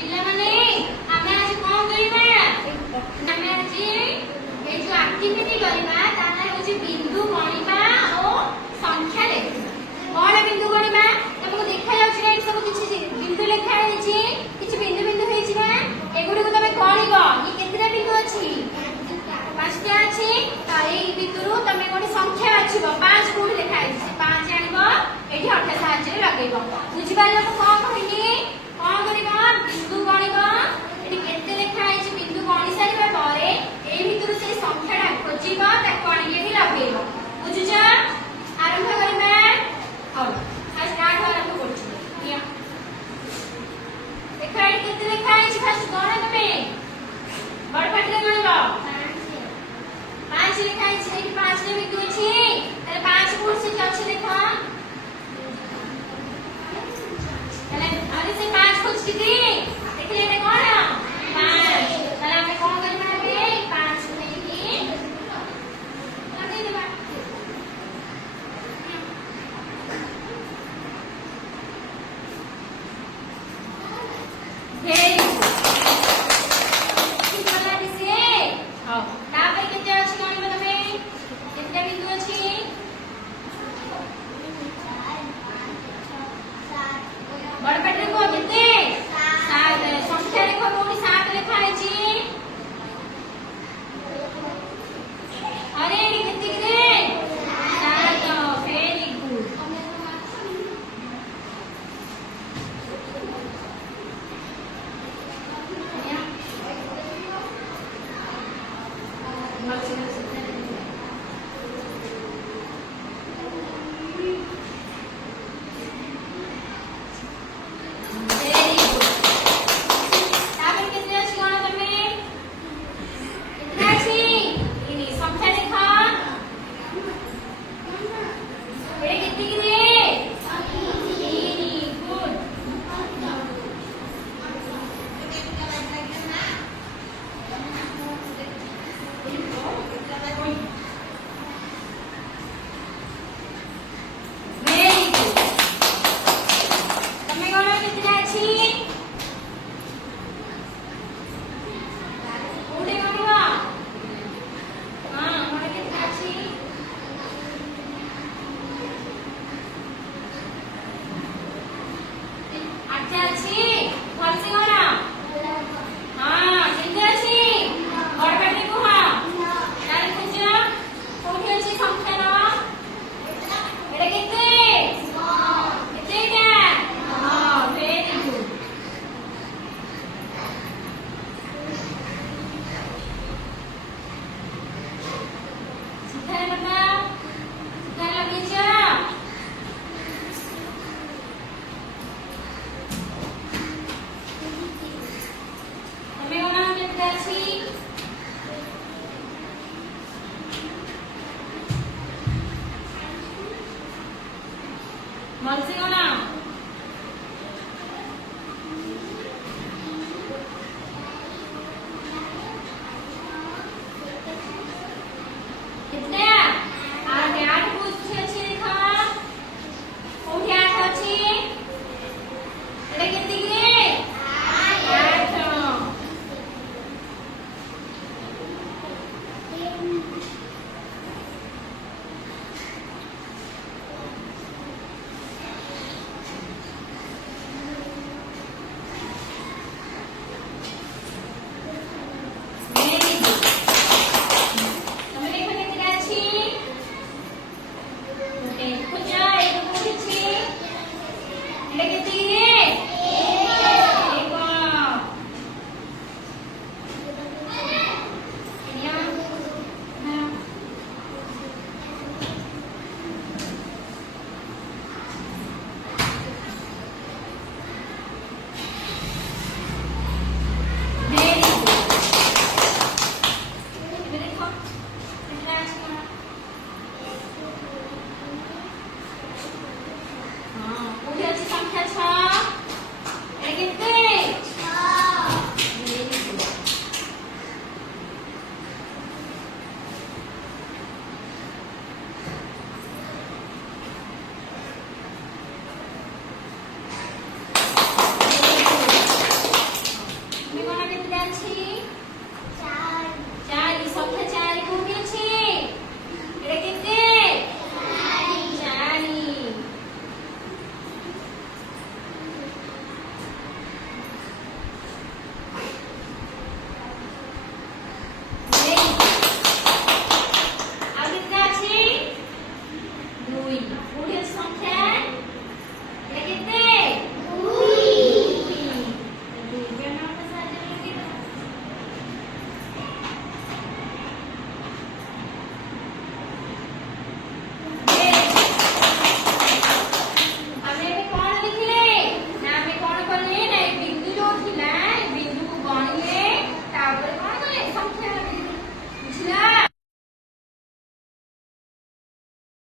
ପିଲାମାନେ ଆମେ ଆଜି କଣ କରିବା? ଆମେ ଆଜି ଏ ଯୋଉ ଆକ୍ଟିଭିଟି କରିବା ତା ନାଁ ହେଉଛି ବିନ୍ଦୁ ଗଣିବା ଓ ସଂଖ୍ୟା ଲେଖିବା। କଣ ବିନ୍ଦୁ ଗଣିବା? ତମକୁ ଦେଖାଯାଉଛି ନା ଏଠି ସବୁ କିଛି ବିନ୍ଦୁ ଲେଖା ହେଇଛି, କିଛି ବିନ୍ଦୁ ବିନ୍ଦୁ ହେଇଛି ନା? ଏଗୁଡ଼ିକୁ ତମେ ଗଣିବ। ଇଏ କେତେଟା ବିନ୍ଦୁ ଅଛି? 5ଟା ଅଛି। ତ ଏଇ ଭିତରୁ ତମେ ଗୋଟେ ସଂଖ୍ୟା ବାଛିବ। 5 କୋଉଠି ଲେଖା ହେଇଛି? ସେ 5 ଆଣିବ, ଏଠି ଅଠା ସାହାଯ୍ୟରେ ଲଗେଇବ। ବୁଝିପାରିଲ ମୁଁ କଣ କହିଲି? କଣ କରିବ? ବିନ୍ଦୁ ଗଣିବ। ଏଠି କେତେ ଲେଖା ହେଇଛି ବିନ୍ଦୁ ଗଣି ସାରିବା ପରେ ଏଇ ଭିତରୁ ସେଇ ସଂଖ୍ୟାଟା ଖୋଜିବ, ତାକୁ ଆଣିକି ଏଠି ଲଗେଇବ। ବୁଝୁଛ? ଆରମ୍ଭ କରିବା। ହଉ ଫାର୍ଷ୍ଟ ଆରମ୍ଭ କରୁଛି। ଦେଖ ଏଠି କେତେ ଲେଖା ହେଇଛି? ଫାର୍ଷ୍ଟ ଗଣ ତମେ। ବଡ଼ ପାଟିରେ ଗଣିବ। 5 ଲେଖା ହେଇଛି। ଏଠି 5ଟା ବିନ୍ଦୁ ଅଛି। ତାହେଲେ 5 କୋଉଠି ସେଠି ଅଛି ଦେଖ। अरे से 5 खोजती थी देखिए ये कौन है 5 चला हमें कौन करना है बे 5 नहीं लगे देबा वेरी